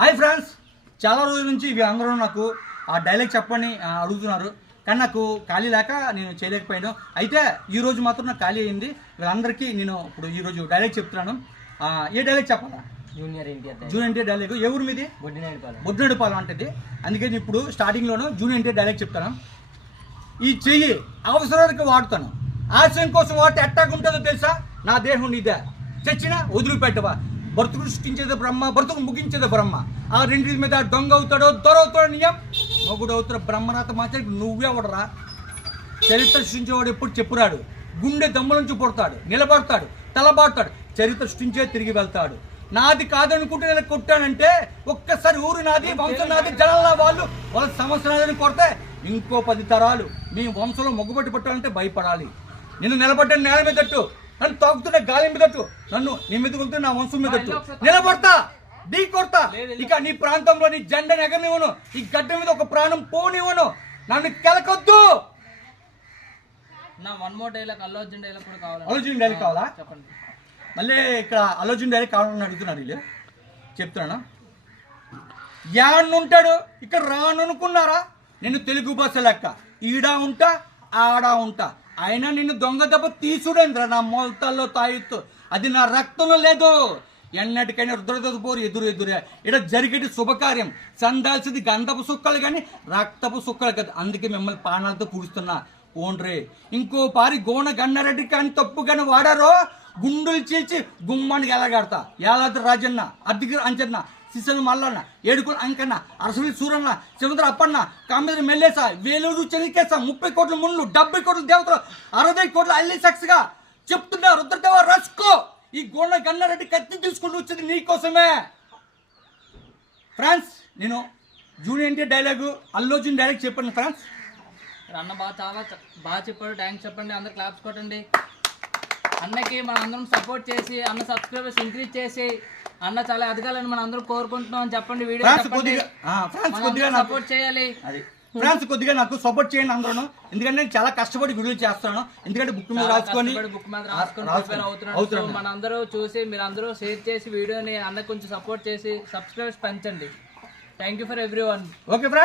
Hi friends, చాలా రోజుల నుంచి ఇవి అందరూ నాకు ఆ డైలాగ్ చెప్పని అడుగుతున్నారు, కానీ నాకు ఖాళీ లేక నేను చేయలేకపోయాను. అయితే ఈరోజు మాత్రం నాకు ఖాళీ అయింది. వీళ్ళందరికీ నేను ఇప్పుడు ఈరోజు డైలాగ్ చెప్తున్నాను. ఏ డైలాగ్ చెప్పాలా? Junior NTR dialogue. ఏ ఊరు మీది? బొడ్డినేడుపాలెం అంటే. అందుకని ఇప్పుడు స్టార్టింగ్లోనూ జూనియర్ ఎన్టీఆర్ డైలాగ్ చెప్తాను. ఈ చెయ్యి అవసరానికి వాడుతాను, ఆశయం కోసం వాడితే ఎట్టాగుంటుందో తెలుసా? నా దేహం నీదే, చచ్చినా వదిలిపెట్టవా. బ్రతుకు సృష్టించేది బ్రహ్మ, బ్రతుకు ముగించేది బ్రహ్మ. ఆ రెండింటి మీద దొంగ అవుతాడో దొర అవుతాడో నియం, మొగుడు అవుతాడు బ్రహ్మరాత మాత్రం నువ్వెవడరా? చరిత్ర సృష్టించేవాడు ఎప్పుడు చెప్పురాడు. గుండె దమ్ముల నుంచి పుడతాడు, నిలబడతాడు, తలబాడతాడు, చరిత్ర సృష్టించే తిరిగి వెళ్తాడు. నాది కాదనుకుంటే నేను కొట్టానంటే ఒక్కసారి ఊరు నాది, వంశం నాది, జనాల వాళ్ళ సంవత్సరాలని కొడితే ఇంకో 10 తరాలు మీ వంశంలో మొగ్గుబట్టి పట్టాలంటే భయపడాలి. నిన్ను నిలబడ్డాను నేల మీదట్టు, నన్ను తాకుతున్న గాలి మీదట్టు, నన్ను నీ మీద కొడుతూ నా వంశం మీదట్టు నిలబడతా, ఢీ కొడతా. ఇక నీ ప్రాంతంలో నీ జెండను ఎగరనివ్వను, ఈ గడ్డ మీద ఒక ప్రాణం పోనివ్వను, నన్ను కెలకొద్దు. అల్లు అర్జున్ డైలాగ్ కావాలా? చెప్పండి. మళ్ళీ ఇక్కడ అల్లు అర్జున్ డైలాగ్ కావాలని అడుగుతున్నారు వీళ్ళు. చెప్తున్నాను. యాన్నుంటాడు ఇక్కడ రాననుకున్నారా? నేను తెలుగు భాష లెక్క ఈడా ఉంటా ఆడా ఉంటా, అయినా నిన్ను దొంగ దెబ్బ తీసుడేంద్ర నా మొలతల్లో తాయుత్తు, అది నా రక్తంలో లేదు. ఎన్నటికైనా రుద్రదపోరు ఎదురే ఇక్కడ జరిగేటి శుభకార్యం చందాల్సింది గంధపు సుక్కలు కానీ రక్తపు సుక్కలు కదా. అందుకే మిమ్మల్ని పానాలతో పూడుస్తున్నా. ఓన్రే ఇంకో పారి గోన గన్నారెడ్డి కానీ తప్పు కానీ వాడారో గుండులు చీల్చి గుమ్మానికి ఎలాగడతా. యాలాద్రి రాజన్న, అద్దిగిరి అంజన్న, సిసలు మల్లన్న, ఏడుకుల అంకన్న, అరసలి సూరన్న, చంద్ర అప్పన్న, కామెది మెల్లేస, వేలూరు చెనికేస, 30 కోట్ల ముళ్ళు, 70 కోట్ల దేవతలు, 60 కోట్ల అల్లి సక్స్గా చెప్తున్నా. రుద్రదేవ రస్కో, ఈ గోన గన్నారెడ్డి కత్తి తీసుకుంటూ వచ్చేది నీకోసమే. ఫ్రాన్స్, నేను junior NTR dialogue Allu Arjun dialogue చెప్పండి ఫ్రాన్స్. అన్న చాలా బాగా చెప్పాడు, థ్యాంక్స్ చెప్పండి, అందరు క్లాప్స్ కొట్టండి. అన్నకి మన అందరం సపోర్ట్ చేసి అన్న సబ్స్క్రైబర్స్ ఇంక్రీజ్ చేసి అన్న చాలా ఎదగాలని మనం అందరం కోరుకుంటున్నాం అని చెప్పండి. వీడియో సపోర్ట్ చేయాలి. ఫ్రెండ్స్ కొద్దిగా నాకు సపోర్ట్ చేయండి అందరూ, ఎందుకంటే నేను చాలా కష్టపడి వీడియో చేస్తాను. ఎందుకంటే బుక్ మీద రాసుకొని అవుతున్నాను. మన అందరూ చూసి మీరు అందరూ షేర్ చేసి వీడియోని అన్న కొంచెం సపోర్ట్ చేసి సబ్స్క్రైబర్స్ పెంచండి. Thank you for everyone. Okay friends.